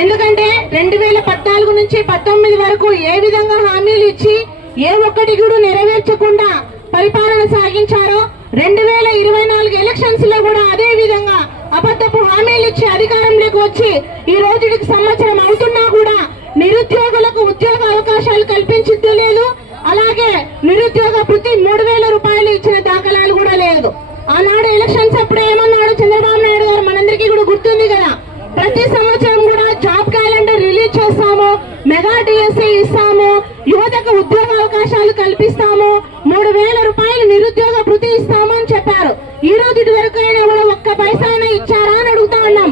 ఎందుకంటే 2014 నుంచి 19 వరకు ఏ విధంగా హామీలు ఇచ్చి ఏ ఒక్కటి కూడా నెరవేర్చకుండా పరిపాలన సాగించారో 2024 ఎలక్షన్స్ లో కూడా అదే విధంగా అబద్ధపు హామీలు ఇచ్చి అధికారంలోకి వచ్చి ఈ రోజుకి సంవత్సరం అవుతున్నా కూడా నిరుద్యోగులకు ఉద్యోగ అవకాశాలు కల్పించలేదు. అలాగే నిరుద్యోగ వృత్తి 3000 రూపాయలు ఇచ్చిన దాఖలాలు కూడా లేదు. ఆనాడు ఎలక్షన్స్ అప్పుడు ఏమన్నాడు చంద్రబాబు నాయుడు గారు, మనందరికీ కూడా గుర్తుంది కదా, ప్రతి సంవత్సరం కూడా జాబ్ క్యాలెండర్ రిలీజ్ చేస్తాము, మెగా డిఎస్సి ఇస్తాము, యువతకు ఉద్యోగ అవకాశాలు కల్పిస్తాము, 3000 రూపాయలు నిరుద్యోగ వృత్తి ఇస్తాము అని చెప్పారు. ఈ రోజు వరకు అయినా కూడా ఒక్క పైసా అయినా ఇచ్చారా అని అడుగుతా ఉన్నాం.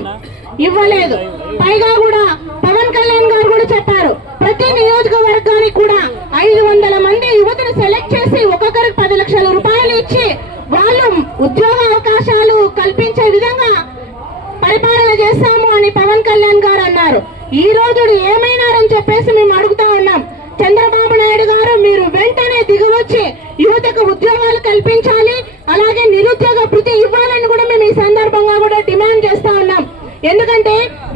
ఇవ్వలేదు. పైగా కూడా పవన్ కళ్యాణ్ గారు కూడా చెప్పారు, ప్రతి నియోజకవర్గానికి కూడా 500 మంది యువతను సెలెక్ట్ చేసి ఒక్కొక్కరికి 10 లక్షల రూపాయలు ఇచ్చి వాళ్ళు ఉద్యోగ అవకాశాలు కల్పించే విధంగా పరిపాలన చేస్తాము అని పవన్ కళ్యాణ్ గారు అన్నారు. ఈ రోజు ఏమైనారని చెప్పేసి మేము అడుగుతా ఉన్నాం. చంద్రబాబు నాయుడు గారు మీరు వెంటనే దిగవచ్చి యువతకు ఉద్యోగాలు కల్పించాలి, అలాగే నిరుద్యోగ వృత్తి ఇవ్వాలని కూడా మేము ఈ సందర్భంగా కూడా డిమాండ్ చేస్తా ఉన్నాం. ఎందుకంటే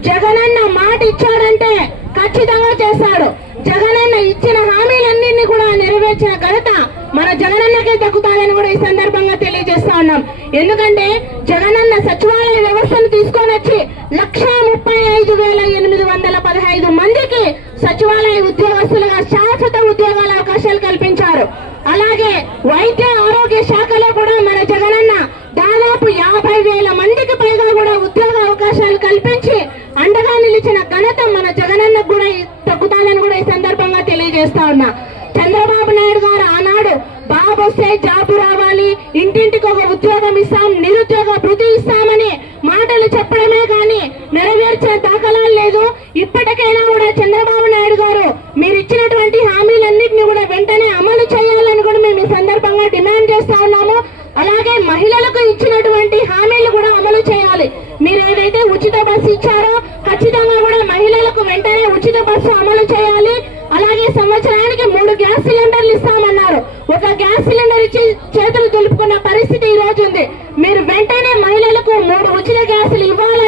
జగనన్న మాట ఇచ్చాడంటే ఖచ్చితంగా చేస్తాడు. జగనన్న ఇచ్చిన హామీలన్నింటినీ కూడా నెరవేర్చిన ఘనత మన జగనన్నకే దక్కుతాదని కూడా ఈ సందర్భంగా తెలియజేస్తా ఉన్నాం. ఎందుకంటే జగనన్న సచివాలయ వ్యవస్థను తీసుకొని వచ్చి 1,35,815 మందికి సచివాలయ ఉద్యోగస్తులుగా శాశ్వత ఉద్యోగాల అవకాశాలు కల్పించారు. అలాగే వైద్య ఆరోగ్య శాఖలో కూడా మన జగనన్న దాదాపు 50,000 మందికి పైగా కూడా ఉద్యోగ అవకాశాలు కల్పించి అండగా నిలిచిన ఘనత మన జగనన్న కూడా తగ్గుతాదని కూడా ఈ సందర్భంగా తెలియజేస్తా ఉన్నా. చంద్రబాబు నాయుడు గారు ఆనాడు బాబు వస్తే జాబు రావాలి, ఇంటింటికి ఒక ఉద్యోగం ఇస్తాం, నిరుద్యోగ వృత్తి ఇస్తామని మాటలు చెప్పడమే కానీ నెరవేర్చే దాఖలాలు లేదు. ఇప్పటికైనా కూడా చంద్రబాబు నాయుడు గారు మీరు ఇచ్చినటువంటి హామీలన్నింటినీ కూడా వెంటనే అమలు చేయాలని కూడా మేము ఈ సందర్భంగా డిమాండ్ చేస్తా ఉన్నాము. అలాగే మహిళలకు ఇచ్చినటువంటి హామీలు కూడా అమలు చేయాలి. మీరు ఏదైతే ఉచిత బస్సు ఇచ్చారో ఖచ్చితంగా కూడా మహిళలకు వెంటనే ఉచిత బస్సు అమలు చేయాలి. అలాగే సంవత్సరానికి 3 గ్యాస్ సిలిండర్లు ఇస్తామన్నారు. ఒక గ్యాస్ సిలిండర్ ఇచ్చి చేతులు దులుపుకున్న పరిస్థితి ఈ రోజు ఉంది. మీరు వెంటనే మహిళలకు 3 ఉచిత గ్యాసులు ఇవ్వాలి